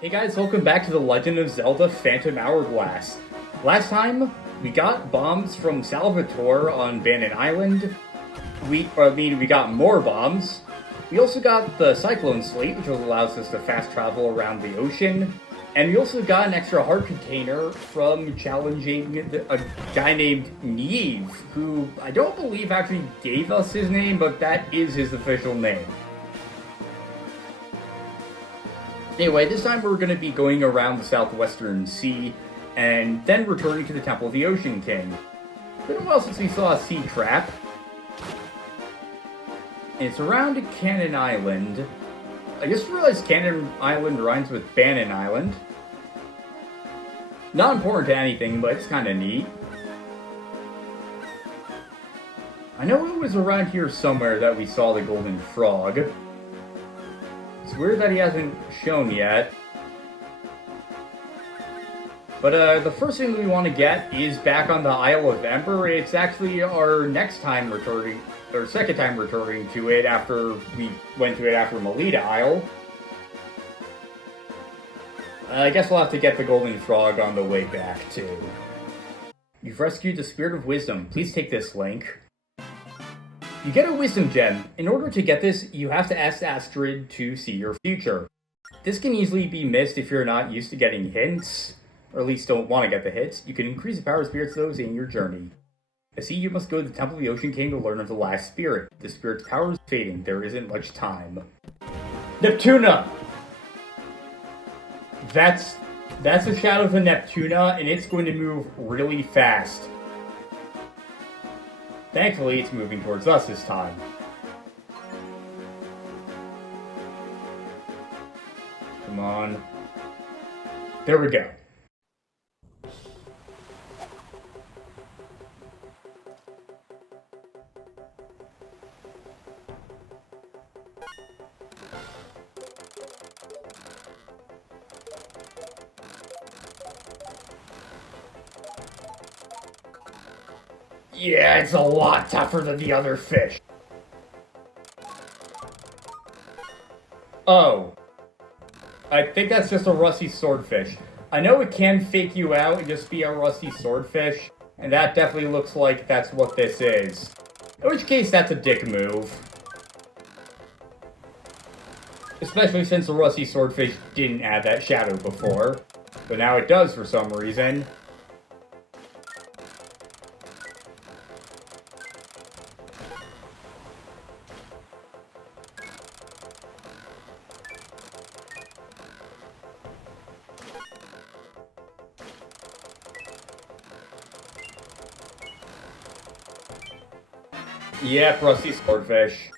Hey guys, welcome back to The Legend of Zelda Phantom Hourglass. Last time, we got bombs from Salvatore on Bannon Island. We got more bombs. We also got the Cyclone Slate, which allows us to fast travel around the ocean. And we also got an extra heart container from challenging a guy named Neve, who I don't believe actually gave us his name, but that is his official name. Anyway, this time we're going to be going around the Southwestern Sea, and then returning to the Temple of the Ocean King. It's been a while since we saw a sea trap. And it's around Cannon Island. I just realized Cannon Island rhymes with Bannon Island. Not important to anything, but it's kind of neat. I know it was around here somewhere that we saw the golden frog. It's weird that he hasn't shown yet. But the first thing we want to get is back on the Isle of Ember. It's actually our next time returning, or second time returning to it after we went to it after Melita Isle. I guess we'll have to get the golden frog on the way back too. You've rescued the Spirit of Wisdom. Please take this link. You get a wisdom gem. In order to get this, you have to ask Astrid to see your future. This can easily be missed if you're not used to getting hints, or at least don't want to get the hits. You can increase the power of spirits those in your journey. I see you must go to the Temple of the Ocean King to learn of the last spirit. The spirit's power is fading. There isn't much time. Neptuna! That's a shadow of a Neptuna, and it's going to move really fast. Thankfully, it's moving towards us this time. Come on. There we go. Yeah, it's a lot tougher than the other fish. Oh. I think that's just a rusty swordfish. I know it can fake you out and just be a rusty swordfish, and that definitely looks like that's what this is. In which case, that's a dick move. Especially since the rusty swordfish didn't add that shadow before, but now it does for some reason. Yep, rusty swordfish.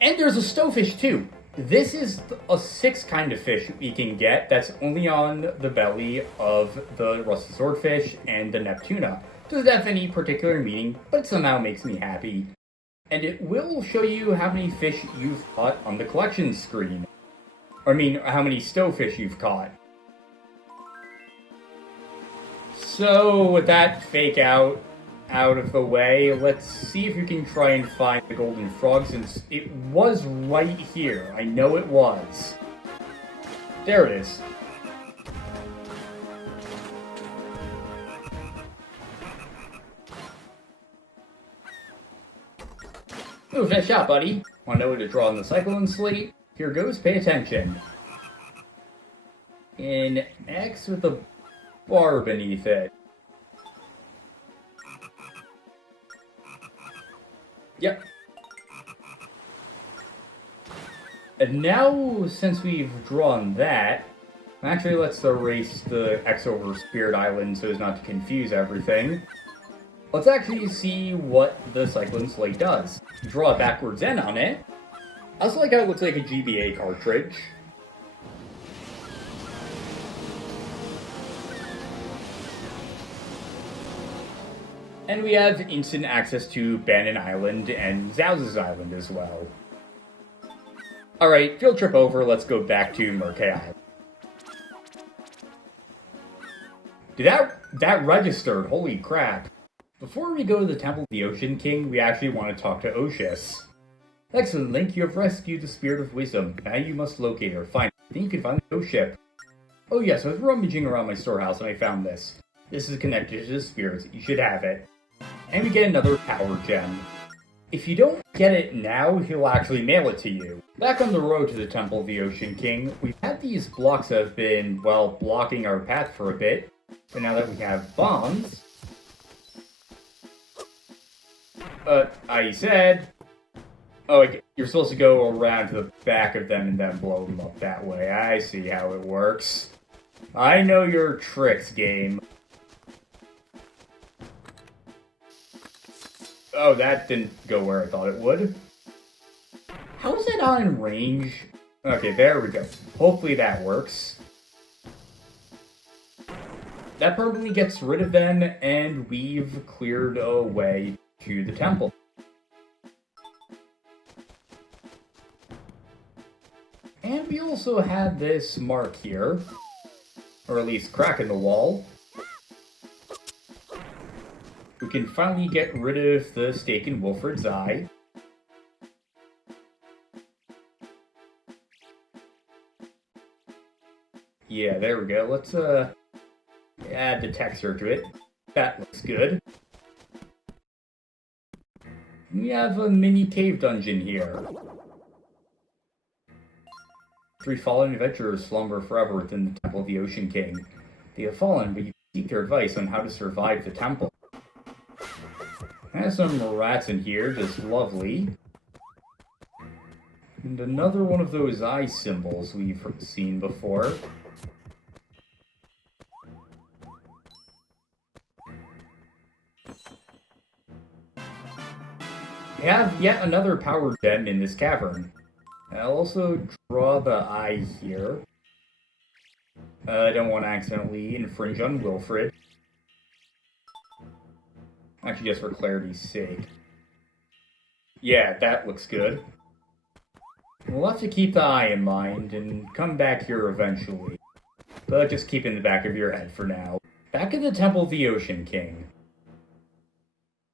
And there's a stowfish too. This is a sixth kind of fish we can get that's only on the belly of the rusty swordfish and the Neptuna. Doesn't have any particular meaning, but it somehow makes me happy. And it will show you how many fish you've caught on the collection screen. Or I mean, how many stowfish you've caught. So, with that fake out of the way, let's see if we can try and find the golden frog, since it was right here. I know it was. There it is. Ooh, nice shot, buddy. Want to know what to draw on the Cyclone Slate? Here goes, pay attention. An X with a bar beneath it. Yep. And now, since we've drawn that, actually let's erase the X over Spirit Island so as not to confuse everything. Let's actually see what the Cyclone Slate does. Draw a backwards N on it. I also like how it looks like a GBA cartridge. And we have instant access to Bannon Island and Zowz's Island as well. Alright, field trip over, let's go back to Merkei Island. Did that registered, holy crap. Before we go to the Temple of the Ocean King, we actually want to talk to Oshus. Excellent, Link, you have rescued the Spirit of Wisdom. Now you must locate her. Find her. Then you can find the ghost ship. Oh yes, I was rummaging around my storehouse and I found this. This is connected to the spirits. You should have it. And we get another power gem. If you don't get it now, he'll actually mail it to you. Back on the road to the Temple of the Ocean King, we've had these blocks that have been, well, blocking our path for a bit. But now that we have bombs... I said... Oh, you're supposed to go around to the back of them and then blow them up that way. I see how it works. I know your tricks, game. Oh, that didn't go where I thought it would. How is that on range? Okay, there we go. Hopefully that works. That permanently gets rid of them, and we've cleared a way to the temple. And we also have this mark here, or at least crack in the wall. We can finally get rid of the stake in Wilfred's eye. Yeah, there we go. Let's add the texture to it. That looks good. We have a mini cave dungeon here. 3 fallen adventurers slumber forever within the Temple of the Ocean King. They have fallen, but you seek their advice on how to survive the temple. Has some rats in here, just lovely. And another one of those eye symbols we've seen before. We have yet another power gem in this cavern. I'll also draw the eye here. I don't want to accidentally infringe on Wilfred. Actually, just for clarity's sake. Yeah, that looks good. We'll have to keep the eye in mind and come back here eventually. But just keep it in the back of your head for now. Back in the Temple of the Ocean King.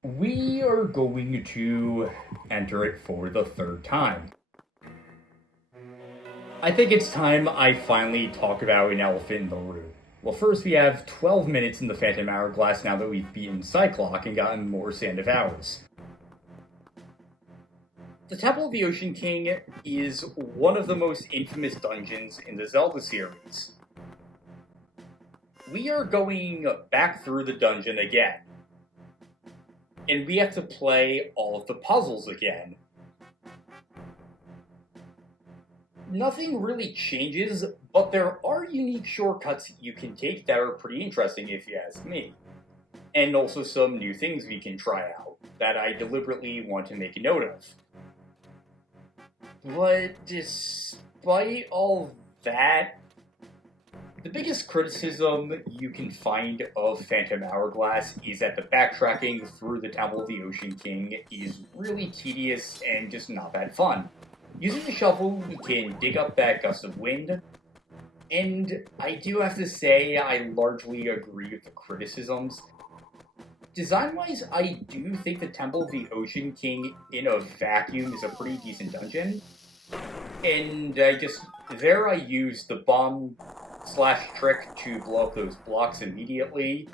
We are going to enter it for the 3rd time. I think it's time I finally talk about an elephant in the room. Well, first we have 12 minutes in the Phantom Hourglass now that we've beaten Cyclock and gotten more Sand of Hours. The Temple of the Ocean King is one of the most infamous dungeons in the Zelda series. We are going back through the dungeon again. And we have to play all of the puzzles again. Nothing really changes, but there are unique shortcuts you can take that are pretty interesting if you ask me. And also some new things we can try out that I deliberately want to make a note of. But despite all that, the biggest criticism you can find of Phantom Hourglass is that the backtracking through the Temple of the Ocean King is really tedious and just not that fun. Using the shovel, we can dig up that gust of wind, and I do have to say I largely agree with the criticisms. Design-wise, I do think the Temple of the Ocean King in a vacuum is a pretty decent dungeon, and I used the bomb/trick to blow up those blocks immediately.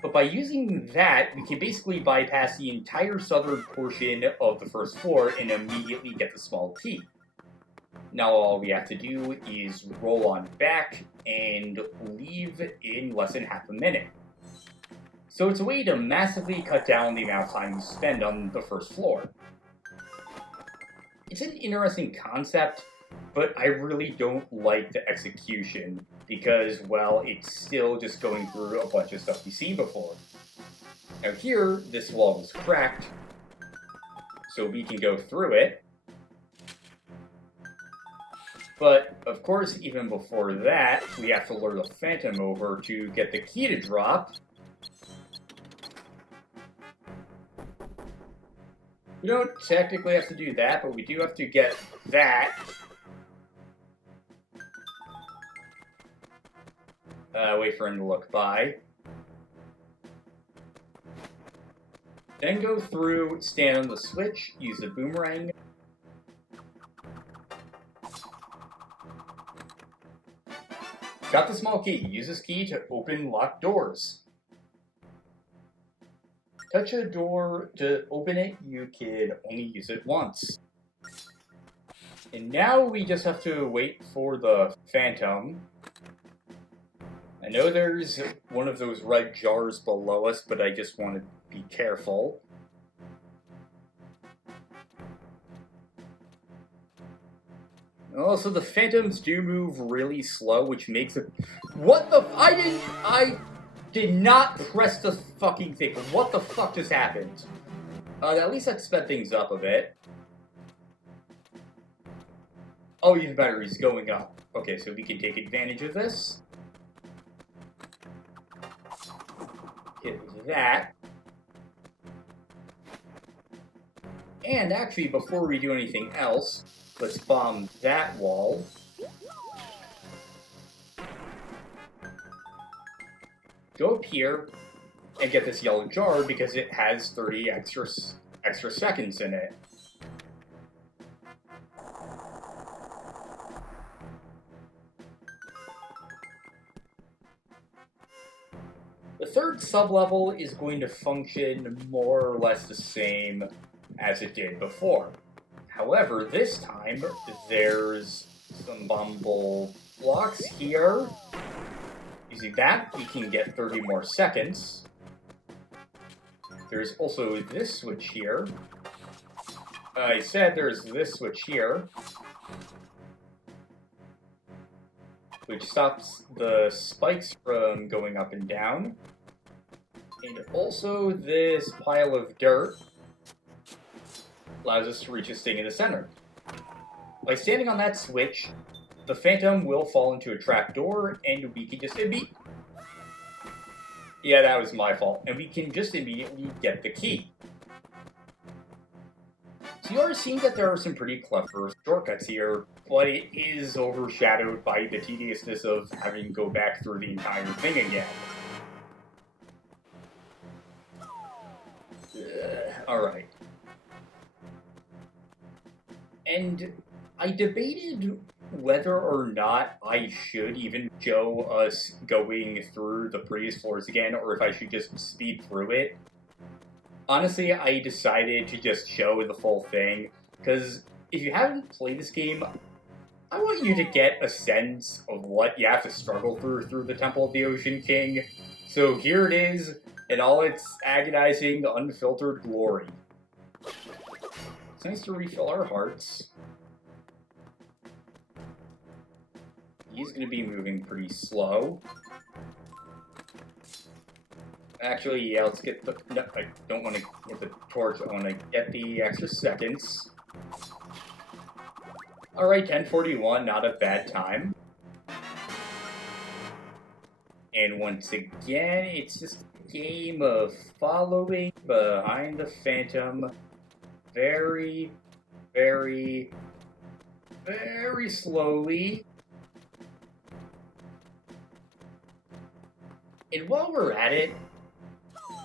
But by using that, we can basically bypass the entire southern portion of the first floor and immediately get the small key. Now all we have to do is roll on back and leave in less than half a minute. So it's a way to massively cut down the amount of time you spend on the first floor. It's an interesting concept, but I really don't like the execution because, well, it's still just going through a bunch of stuff you've seen before. Now here, this wall is cracked, so we can go through it. But, of course, even before that, we have to lure the Phantom over to get the key to drop. We don't technically have to do that, but we do have to get that. Wait for him to look by. Then go through, stand on the switch, use the boomerang. Got the small key. Use this key to open locked doors. Touch a door to open it. You can only use it once. And now we just have to wait for the Phantom. I know there's one of those red jars below us, but I just want to be careful. Also, the Phantoms do move really slow, which makes it... What the... I did not press the fucking thing. What the fuck just happened? At least that sped things up a bit. Oh, even better, he's going up. Okay, so we can take advantage of this. Hit that. And actually, before we do anything else, let's bomb that wall. Go up here and get this yellow jar because it has 30 extra seconds in it. The third sublevel is going to function more or less the same as it did before. However, this time, there's some bombable blocks here. Using that, we can get 30 more seconds. There's also this switch here. I said there's this switch here, which stops the spikes from going up and down. And also this pile of dirt allows us to reach this thing in the center. By standing on that switch, the Phantom will fall into a trapdoor, and we can just Yeah, that was my fault. And we can just immediately get the key. So you are seeing that there are some pretty clever shortcuts here, but it is overshadowed by the tediousness of having to go back through the entire thing again. Alright. And I debated whether or not I should even show us going through the previous floors again, or if I should just speed through it. Honestly, I decided to just show the full thing, because if you haven't played this game, I want you to get a sense of what you have to struggle through the Temple of the Ocean King. So here it is, in all its agonizing, unfiltered glory. It's nice to refill our hearts. He's going to be moving pretty slow. Actually, yeah, let's get the... No, I don't want to get the torch. I want to get the extra seconds. Alright, 10:41, not a bad time. And once again, it's just a game of following behind the Phantom very, very, very slowly. And while we're at it,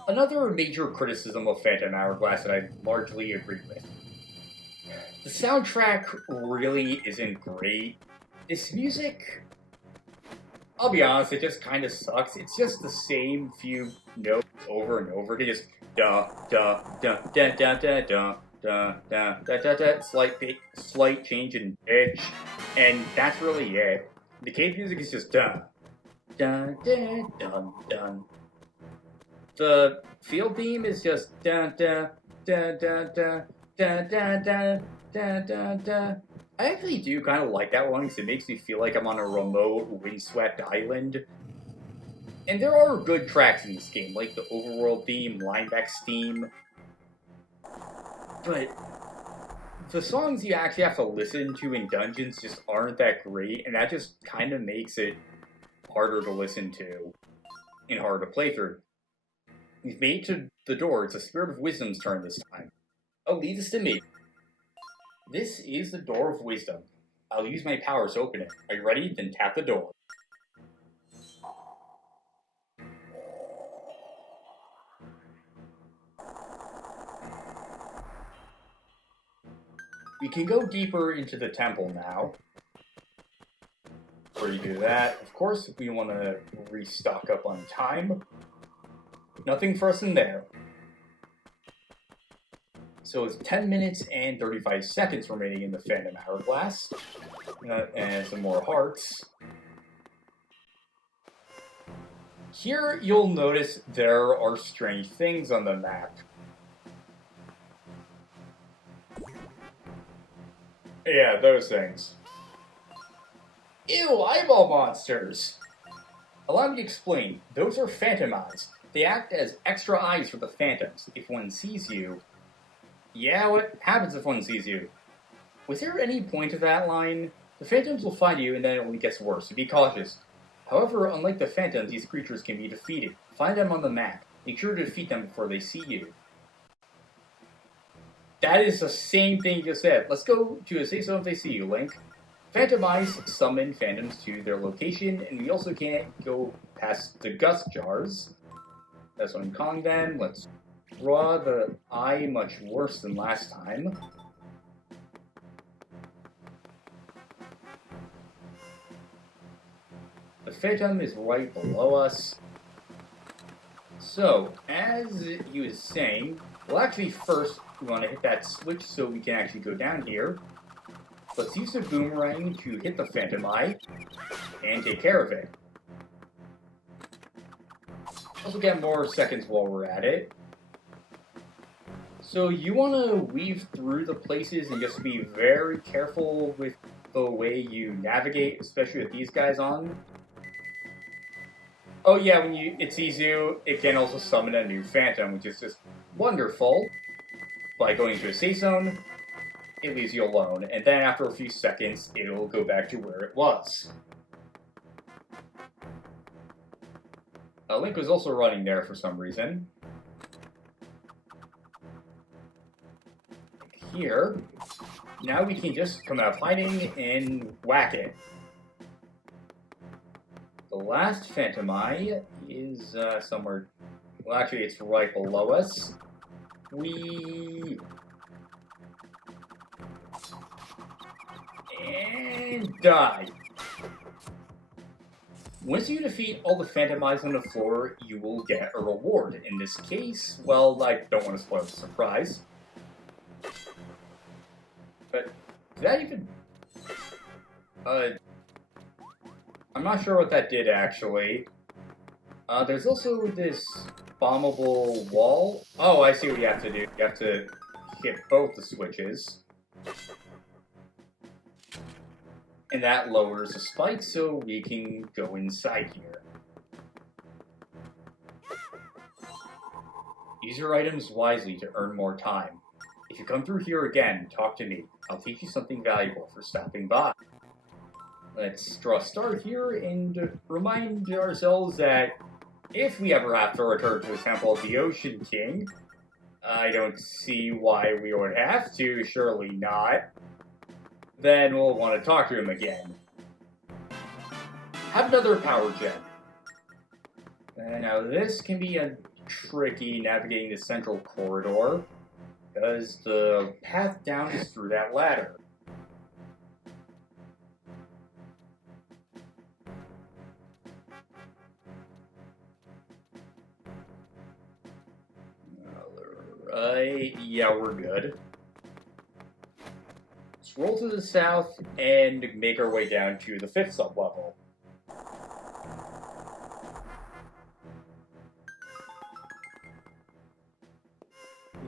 another major criticism of Phantom Hourglass that I largely agree with. The soundtrack really isn't great. This music, I'll be honest, it just kind of sucks. It's just the same few notes over and over. They just da da da da da da da da da da da da. Slight change in pitch, and that's really it. The cave music is just da da da da da. The field theme is just da da da da da da da da da da da. I actually do kind of like that one because it makes me feel like I'm on a remote, windswept island. And there are good tracks in this game, like the overworld theme, Lineback's theme. But the songs you actually have to listen to in dungeons just aren't that great, and that just kind of makes it harder to listen to and harder to play through. We've made it to the door. It's a Spirit of Wisdom's turn this time. Oh, leave this to me. This is the Door of Wisdom. I'll use my powers to open it. Are you ready? Then tap the door. We can go deeper into the temple now. Before you do that, of course, if we want to restock up on time, nothing for us in there. So it's 10 minutes and 35 seconds remaining in the Phantom Hourglass, and some more hearts. Here, you'll notice there are strange things on the map. Yeah, those things. Ew, eyeball monsters! Allow me to explain. Those are phantom eyes. They act as extra eyes for the phantoms. If one sees you... Yeah, what happens if one sees you? Was there any point to that line? The phantoms will find you and then it only gets worse, so be cautious. However, unlike the phantoms, these creatures can be defeated. Find them on the map. Make sure to defeat them before they see you. That is the same thing you just said. Let's go to a say so if they see you, Link. Phantom eyes summon phantoms to their location, and we also can't go past the gust jars. That's uncon then. Let's draw the eye much worse than last time. The phantom is right below us. So, as he was saying, well actually first we want to hit that switch so we can actually go down here. Let's use the boomerang to hit the phantom eye and take care of it. Also get more seconds while we're at it. So you want to weave through the places and just be very careful with the way you navigate, especially with these guys on. Oh yeah, when it sees you, it can also summon a new phantom, which is just wonderful. By going to a safe zone, it leaves you alone, and then after a few seconds, it'll go back to where it was. Link was also running there for some reason. Here, now we can just come out hiding and whack it. The last Phantom Eye is somewhere... Well, actually, it's right below us. And die. Once you defeat all the Phantom Eyes on the floor, you will get a reward. In this case, well, I don't want to spoil the surprise. But, did that even... I'm not sure what that did, actually. There's also this bombable wall. Oh, I see what you have to do. You have to hit both the switches. And that lowers the spike so we can go inside here. Use your items wisely to earn more time. If you come through here again, talk to me. I'll teach you something valuable for stopping by. Let's draw a star here and remind ourselves that if we ever have to return to the Temple of the Ocean King, I don't see why we would have to, surely not, then we'll want to talk to him again. Have another power gem. Now this can be tricky navigating the central corridor, because the path down is through that ladder. Alright, yeah, we're good. Let's roll to the south and make our way down to the 5th sublevel.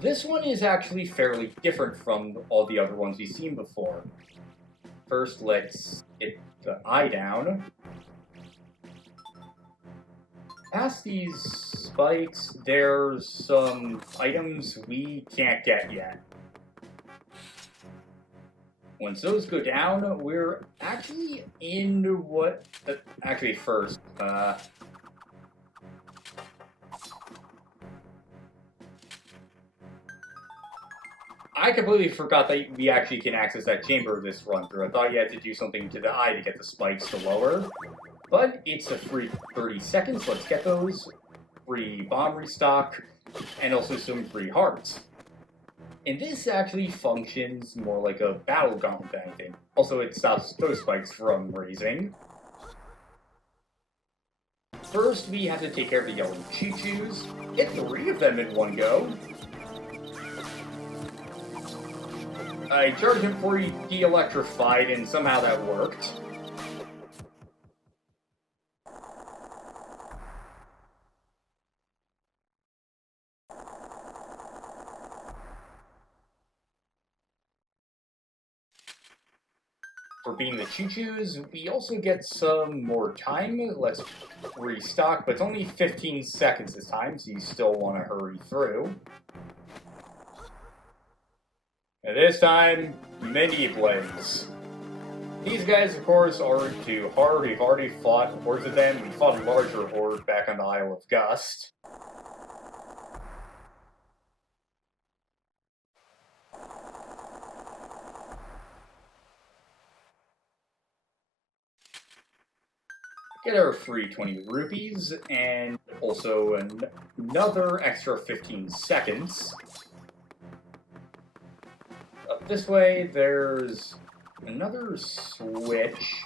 This one is actually fairly different from all the other ones we've seen before. First, let's get the eye down. Past these spikes, there's some items we can't get yet. Once those go down, we're actually in what... actually, first, I completely forgot that we actually can access that chamber this run through. I thought you had to do something to the eye to get the spikes to lower. But it's a free 30 seconds. Let's get those. Free bomb restock. And also some free hearts. And this actually functions more like a battle gauntlet than anything. Also, it stops those spikes from raising. first, we have to take care of the yellow choo-choos. Hit 3 of them in one go. I charged him before he de-electrified, and somehow that worked. For being the choo-choos, we also get some more time. Let's restock, but it's only 15 seconds this time, so you still want to hurry through. And this time, mini blades. These guys, of course, aren't too hard. We've already fought hordes of them. We fought a larger horde back on the Isle of Gust. Get our free 20 rupees, and also another extra 15 seconds. Up this way, there's another switch.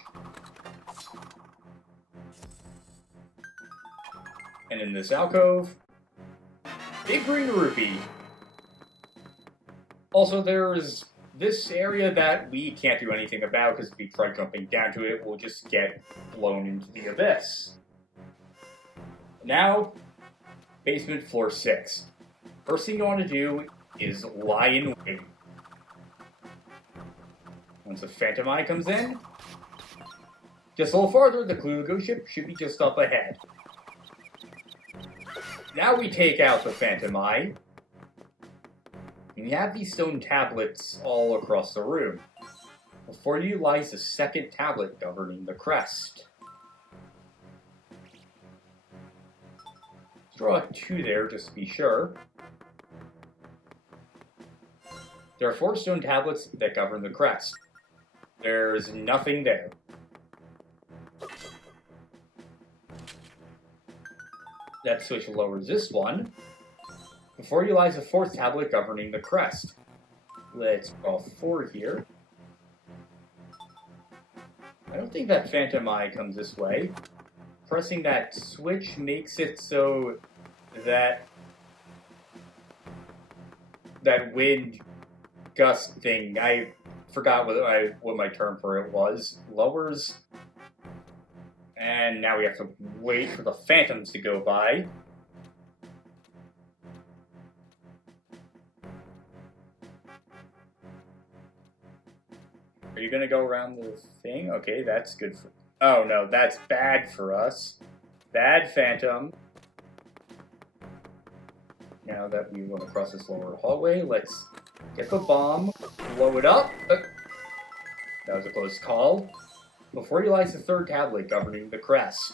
And in this alcove, big green rupee. Also, there's this area that we can't do anything about, because if we try jumping down to it, we'll just get blown into the abyss. Now, basement floor 6. First thing you want to do is lie in wait. Once a Phantom Eye comes in, just a little farther, the Clue ship should be just up ahead. Now we take out the Phantom Eye. And we have these stone tablets all across the room. Before you lies the second tablet governing the crest. Draw 2 there just to be sure. There are 4 stone tablets that govern the crest. There's nothing there. That switch lowers this one. Before you lies a 4th tablet governing the crest. Let's draw 4 here. I don't think that Phantom Eye comes this way. Pressing that switch makes it so that wind gust thing, I forgot what my term for it was, lowers. And now we have to wait for the phantoms to go by. Are you gonna go around the thing? Okay, that's good for... Oh no, that's bad for us. Bad Phantom. Now that we went across this lower hallway, let's get the bomb, blow it up. That was a close call. Before you lies the 3rd tablet governing the crest.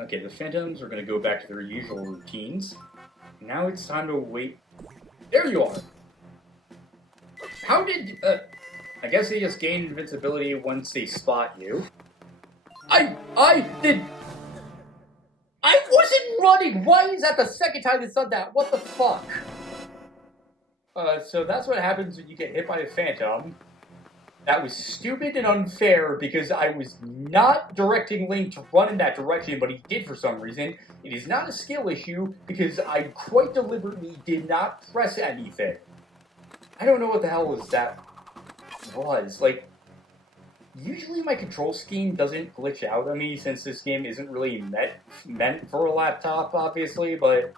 Okay, the Phantoms are going to go back to their usual routines. Now it's time to wait. There you are! How did... I guess they just gain invincibility once they spot you. I wasn't running! Why is that the second time it's done that? What the fuck? So that's what happens when you get hit by a Phantom. That was stupid and unfair because I was not directing Link to run in that direction, but he did for some reason. It is not a skill issue because I quite deliberately did not press anything. I don't know what the hell that was. Like, usually my control scheme doesn't glitch out on me since this game isn't really meant for a laptop, obviously, but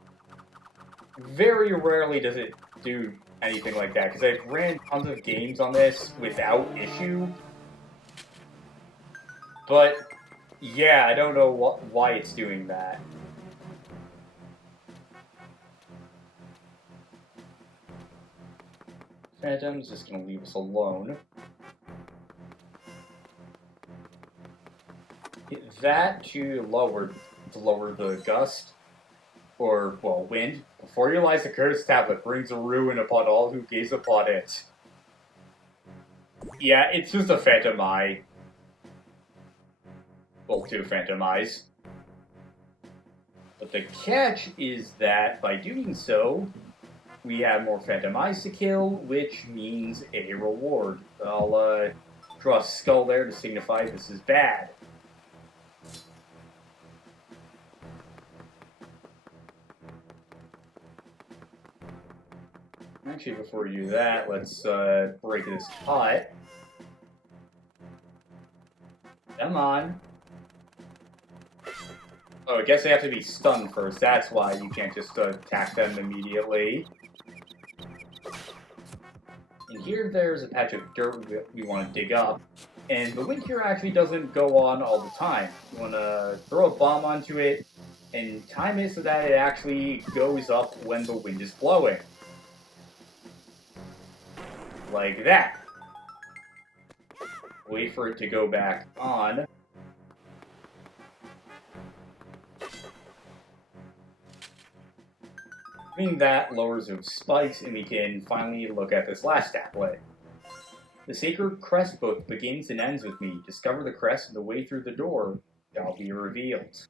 very rarely does it do anything like that, because I've ran tons of games on this without issue. But, yeah, I don't know why it's doing that. Phantom's just gonna leave us alone. Hit that to lower the gust. Or, well, wind. Before you lies the cursed tablet brings a ruin upon all who gaze upon it. Yeah, it's just a Phantom Eye. Well, 2 Phantom Eyes. But the catch is that, by doing so, we have more Phantom Eyes to kill, which means a reward. I'll draw a skull there to signify this is bad. Actually, before we do that, let's break this pot. Come on. Oh, I guess they have to be stunned first. That's why you can't just attack them immediately. And here there's a patch of dirt we want to dig up. And the wind here actually doesn't go on all the time. You want to throw a bomb onto it and time it so that it actually goes up when the wind is blowing. Like that. Wait for it to go back on. Doing that lowers those spikes, and we can finally look at this last tablet. The sacred crest both begins and ends with me. Discover the crest and the way through the door shall be revealed.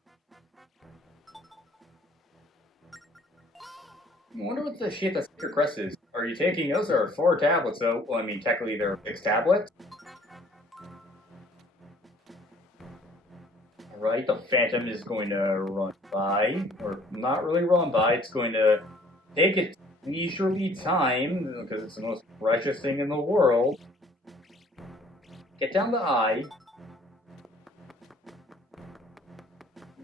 I wonder what the shape that sacred crest is. Are you taking those? There are 4 tablets, though. Well, I mean, technically there are 6 tablets. Alright, the Phantom is going to run by. Or, not really run by, it's going to take its leisurely time, because it's the most precious thing in the world. Get down the eye.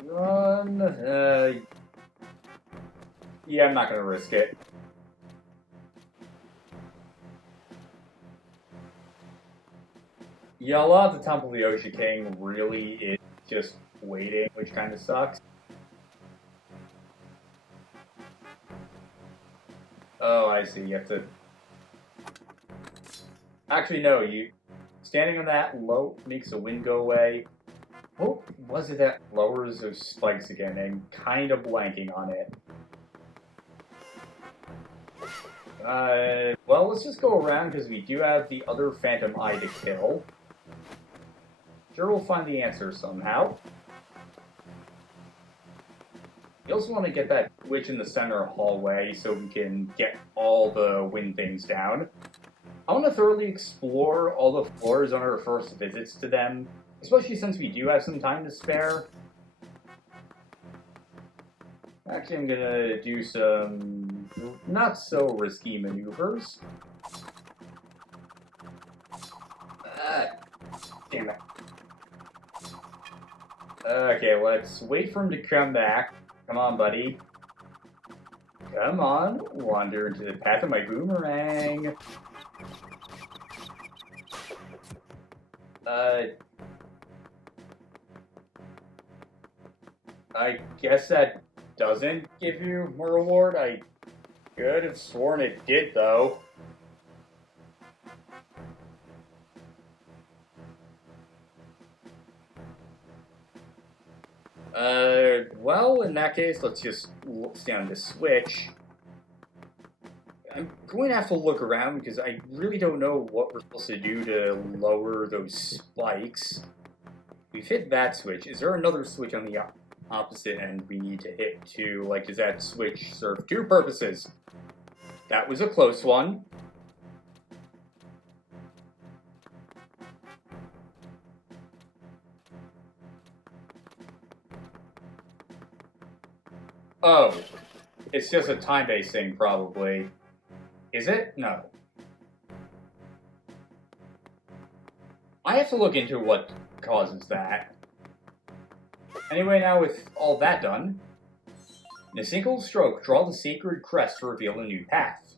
Run. Yeah, I'm not going to risk it. Yeah, a lot of the Temple of the Ocean King really is just waiting, which kind of sucks. Oh, I see. You have to... Actually, no. Standing on that low makes the wind go away. What was it that lowers those spikes again? I'm kind of blanking on it. Well, let's just go around because we do have the other Phantom Eye to kill. Sure, we'll find the answer somehow. You also want to get that witch in the center hallway so we can get all the wind things down. I want to thoroughly explore all the floors on our first visits to them, especially since we do have some time to spare. Actually, I'm gonna do some not so risky maneuvers. Damn it. Okay, let's wait for him to come back. Come on, buddy. Come on, wander into the path of my boomerang. I guess that doesn't give you a reward. I could have sworn it did, though. Well, in that case, let's just stay on this switch. I'm going to have to look around because I really don't know what we're supposed to do to lower those spikes. We've hit that switch. Is there another switch on the opposite end we need to hit too? Like, does that switch serve 2 purposes? That was a close one. Oh, it's just a time-based thing, probably. Is it? No. I have to look into what causes that. Anyway, now with all that done, in a single stroke, draw the sacred crest to reveal a new path.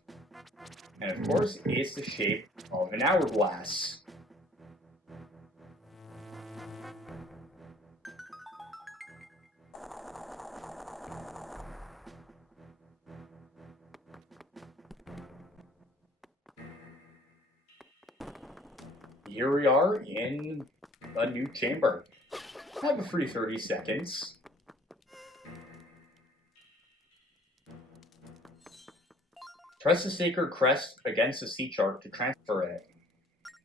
And of course, it's the shape of an hourglass. Here we are in a new chamber. I have a free 30 seconds. Press the sacred crest against the sea chart to transfer it.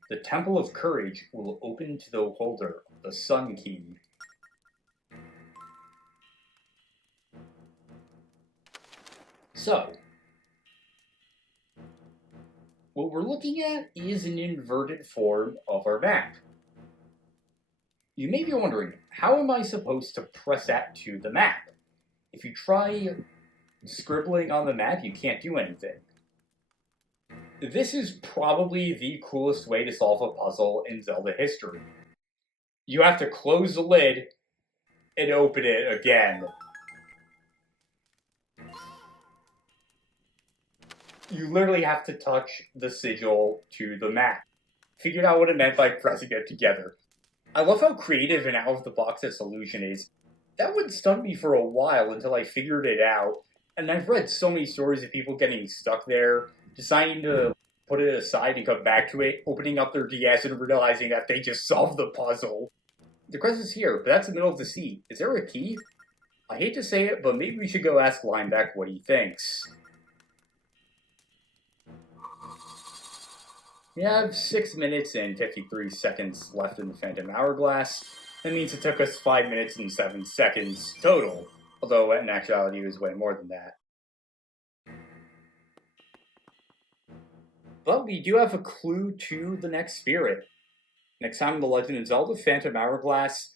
The Temple of Courage will open to the holder, the Sun Key. So, What we're looking at is an inverted form of our map. You may be wondering, how am I supposed to press that to the map? If you try scribbling on the map, you can't do anything. This is probably the coolest way to solve a puzzle in Zelda history. You have to close the lid and open it again. You literally have to touch the sigil to the map. Figured out what it meant by pressing it together. I love how creative and out of the box this solution is. That would stun me for a while until I figured it out, and I've read so many stories of people getting stuck there, deciding to put it aside and come back to it, opening up their DS and realizing that they just solved the puzzle. The crest is here, but that's the middle of the sea. Is there a key? I hate to say it, but maybe we should go ask Lineback what he thinks. We have 6 minutes and 53 seconds left in the Phantom Hourglass. That means it took us 5 minutes and 7 seconds total, although in actuality it was way more than that. But we do have a clue to the next spirit. Next time in The Legend of Zelda Phantom Hourglass,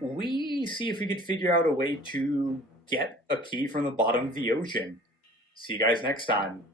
we see if we could figure out a way to get a key from the bottom of the ocean. See you guys next time.